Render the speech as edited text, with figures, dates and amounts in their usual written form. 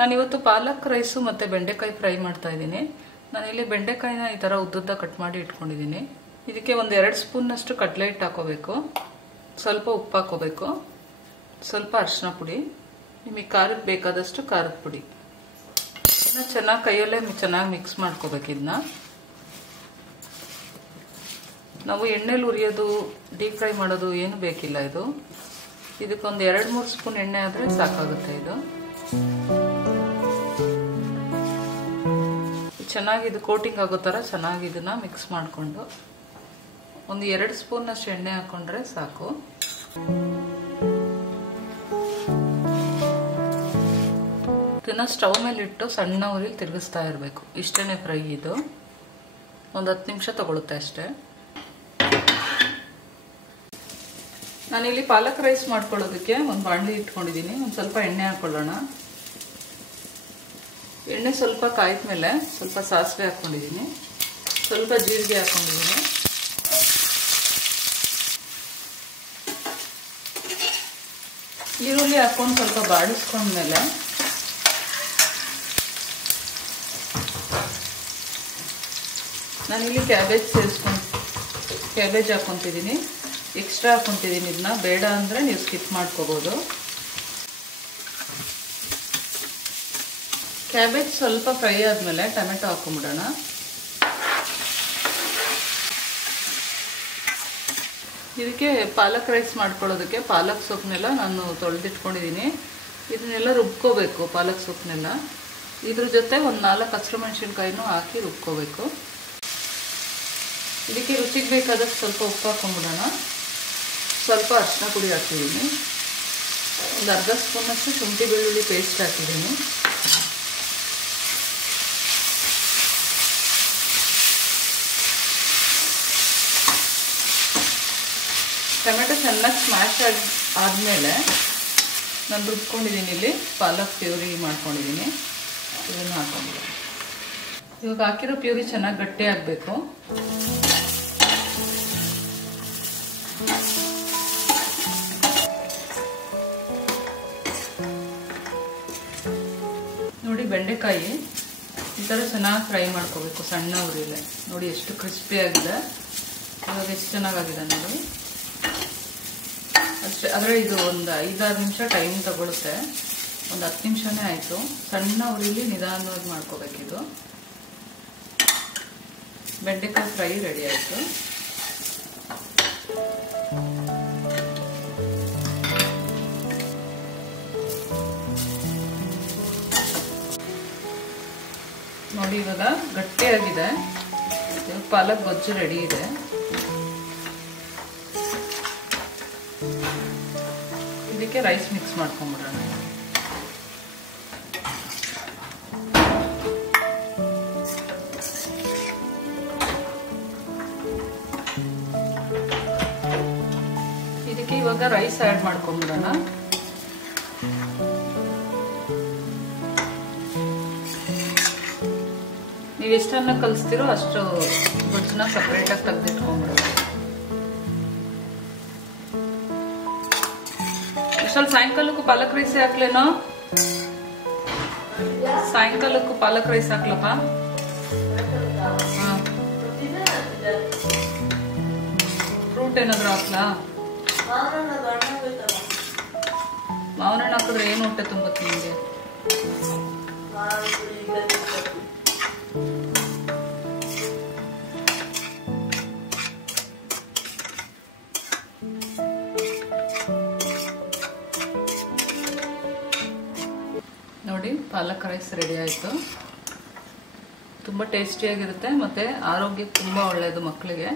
ನಾನಿವತ್ತು ಪಾಲಕ್ ರೈಸು ಮತ್ತು ಬೆಂಡೆಕಾಯಿ ಫ್ರೈ ಮಾಡ್ತಾ ಇದ್ದೀನಿ. ನಾನಿಲ್ಲಿ ಬೆಂಡೆಕಾಯಿನ ಈ ಥರ ಉದ್ದುದ್ದ ಕಟ್ ಮಾಡಿ ಇಟ್ಕೊಂಡಿದ್ದೀನಿ. ಇದಕ್ಕೆ ಒಂದು 2 ಸ್ಪೂನ್ನಷ್ಟು ಕಡಲೆ ಹಿಟ್ಟು ಹಾಕೋಬೇಕು, ಸ್ವಲ್ಪ ಉಪ್ಪು ಹಾಕೋಬೇಕು, ಸ್ವಲ್ಪ ಅರಿಶಿನ ಪುಡಿ, ನಿಮಗೆ ಖಾರಕ್ಕೆ ಬೇಕಾದಷ್ಟು ಖಾರದ ಪುಡಿ. ಇದನ್ನ ಚೆನ್ನಾಗಿ ಕೈಯಲ್ಲೇ ಚೆನ್ನಾಗಿ ಮಿಕ್ಸ್ ಮಾಡ್ಕೋಬೇಕು. ಇದನ್ನ ನಾವು ಎಣ್ಣೆಲಿ ಉರಿಯೋದು ಡೀಪ್ ಫ್ರೈ ಮಾಡೋದು ಏನು ಬೇಕಿಲ್ಲ. ಇದಕ್ಕೊಂದು 2-3 ಸ್ಪೂನ್ ಎಣ್ಣೆ ಆದರೆ ಸಾಕಾಗುತ್ತೆ. ಇದು ಚೆನ್ನಾಗಿ ಕೋಟಿಂಗ್ ಆಗೋ ಥರ ಚೆನ್ನಾಗಿ ಇದನ್ನ ಮಿಕ್ಸ್ ಮಾಡಿಕೊಂಡು ಒಂದು 2 ಸ್ಪೂನ್ನಷ್ಟು ಎಣ್ಣೆ ಹಾಕೊಂಡ್ರೆ ಸಾಕು. ಇದನ್ನ ಸ್ಟವ್ ಮೇಲೆ ಇಟ್ಟು ಸಣ್ಣ ಉರಿಲಿ ತಿರುಗಿಸ್ತಾ ಇರಬೇಕು. ಇಷ್ಟೇ ಫ್ರೈ. ಇದು ಒಂದು 10 ನಿಮಿಷ ತಗೊಳುತ್ತೆ ಅಷ್ಟೇ. ನಾನಿಲ್ಲಿ ಪಾಲಕ್ ರೈಸ್ ಮಾಡ್ಕೊಳ್ಳೋದಕ್ಕೆ ಒಂದು ಬಾಣಲಿ ಇಟ್ಕೊಂಡಿದ್ದೀನಿ. ಒಂದು ಸ್ವಲ್ಪ ಎಣ್ಣೆ ಹಾಕೊಳ್ಳೋಣ. ಎಣ್ಣೆ ಸ್ವಲ್ಪ ಕಾಯ್ದ ಮೇಲೆ ಸ್ವಲ್ಪ ಸಾಸಿವೆ ಹಾಕೊಂಡಿದ್ದೀನಿ, ಸ್ವಲ್ಪ ಜೀರಿಗೆ ಹಾಕೊಂಡಿದ್ದೀನಿ, ಈರುಳ್ಳಿ ಹಾಕೊಂಡು ಸ್ವಲ್ಪ ಬಾಡಿಸ್ಕೊಂಡ್ಮೇಲೆ ನಾನಿಲ್ಲಿ ಕ್ಯಾಬೇಜ್ ಹಾಕೊತಿದ್ದೀನಿ. ಎಕ್ಸ್ಟ್ರಾ ಹಾಕೊತಿದ್ದೀನಿ. ಇದನ್ನ ಬೇಡ ಅಂದರೆ ನೀವು ಸ್ಕಿಪ್ ಮಾಡ್ಕೋಬೋದು. ಕ್ಯಾಬೇಜ್ ಸ್ವಲ್ಪ ಫ್ರೈ ಆದಮೇಲೆ ಟೊಮೆಟೊ ಹಾಕೊಂಡ್ಬಿಡೋಣ. ಇದಕ್ಕೆ ಪಾಲಕ್ ರೈಸ್ ಮಾಡ್ಕೊಳ್ಳೋದಕ್ಕೆ ಪಾಲಕ್ ಸೊಪ್ಪನ್ನೆಲ್ಲ ನಾನು ತೊಳೆದಿಟ್ಕೊಂಡಿದ್ದೀನಿ. ಇದನ್ನೆಲ್ಲ ರುಬ್ಕೋಬೇಕು. ಪಾಲಕ್ ಸೊಪ್ಪನ್ನೆಲ್ಲ ಇದ್ರ ಜೊತೆ ಒಂದು 4 ಹಸಿರು ಮೆಣಸಿನ್ಕಾಯಿನೂ ಹಾಕಿ ರುಬ್ಕೋಬೇಕು. ಇದಕ್ಕೆ ರುಚಿಗೆ ಬೇಕಾದಷ್ಟು ಸ್ವಲ್ಪ ಉಪ್ಪು ಹಾಕೊಂಡ್ಬಿಡೋಣ. ಸ್ವಲ್ಪ ಅರಿಶಿನ ಪುಡಿ ಹಾಕಿದ್ದೀನಿ. ಒಂದು ಅರ್ಧ ಸ್ಪೂನಷ್ಟು ಶುಂಠಿ ಬೆಳ್ಳುಳ್ಳಿ ಪೇಸ್ಟ್ ಹಾಕಿದ್ದೀನಿ. ಟೊಮೆಟೊ ಚೆನ್ನಾಗಿ ಸ್ಮ್ಯಾಶ್ ಆದಮೇಲೆ ನಾನು ರುಬ್ಕೊಂಡಿದ್ದೀನಿ. ಇಲ್ಲಿ ಪಾಲಕ್ ಪ್ಯೂರಿ ಮಾಡ್ಕೊಂಡಿದ್ದೀನಿ. ಇದನ್ನು ಹಾಕೊಂಡಿದ್ದೀನಿ. ಇವಾಗ ಹಾಕಿರೋ ಪ್ಯೂರಿ ಚೆನ್ನಾಗಿ ಗಟ್ಟಿ ಆಗಬೇಕು. ನೋಡಿ, ಬೆಂಡೆಕಾಯಿ ಈ ಥರ ಚೆನ್ನಾಗಿ ಫ್ರೈ ಮಾಡ್ಕೋಬೇಕು ಸಣ್ಣ ಉರಿಲೆ. ನೋಡಿ ಎಷ್ಟು ಕ್ರಿಸ್ಪಿ ಆಗಿದೆ. ಇವಾಗ ಎಷ್ಟು ಚೆನ್ನಾಗಾಗಿದೆ ನೋಡಿ ಅಷ್ಟೇ. ಆದರೆ ಇದು ಒಂದು 5-6 ನಿಮಿಷ ಟೈಮ್ ತಗೊಳುತ್ತೆ. ಒಂದು 10 ನಿಮಿಷನೇ ಆಯಿತು. ಸಣ್ಣ ಉರಿಲಿ ನಿಧಾನವಾಗಿ ಮಾಡ್ಕೋಬೇಕಿದು. ಬೆಂಡೆಕಾಯಿ ಫ್ರೈ ರೆಡಿ ಆಯಿತು. ನೋಡಿ ಇವಾಗ ಗಟ್ಟಿಯಾಗಿದೆ. ಪಾಲಕ್ ಗೊಜ್ಜು ರೆಡಿ ಇದೆ. ಇದಕ್ಕೆ ರೈಸ್ ಮಿಕ್ಸ್ ಮಾಡ್ಕೊಂಡ್ಬಿಡೋಣ. ಇದಕ್ಕೆ ಇವಾಗ ರೈಸ್ ಆ್ಯಡ್ ಮಾಡ್ಕೊಂಡ್ಬಿಡೋಣ. ನೀವು ಎಷ್ಟನ್ನ ಕಲಿಸ್ತೀರೋ ಅಷ್ಟು ಗೊಜ್ಜನ್ನ ಸಪ್ರೇಟಾಗಿ ತೆಗೆದಿಟ್ಕೊಂಡ್ಬಿಡೋದು. ಸಾಯಂಕಾಲಕ್ಕೂ ಪಾಲಕ್ ರೈಸ್ ಹಾಕ್ಲೇನೋ? ಸಾಯಂಕಾಲಕ್ಕೂ ಪಾಲಕ್ ರೈಸ್ ಹಾಕ್ಲಪ್ಪ. ಫ್ರೂಟ್ ಏನಾದ್ರು ಹಾಕ್ಲಾ? ಮಾವಿನ ಹಣ್ಣು ಹಾಕಿದ್ರೆ ಏನು ಹೊಟ್ಟೆ ತುಂಬುತ್ತೆ ನಿಮಗೆ? ನೋಡಿ, ಪಾಲಕ್ ರೈಸ್ ರೆಡಿ ಆಯಿತು. ತುಂಬ ಟೇಸ್ಟಿಯಾಗಿರುತ್ತೆ ಮತ್ತು ಆರೋಗ್ಯಕ್ಕೆ ತುಂಬ ಒಳ್ಳೆಯದು ಮಕ್ಕಳಿಗೆ.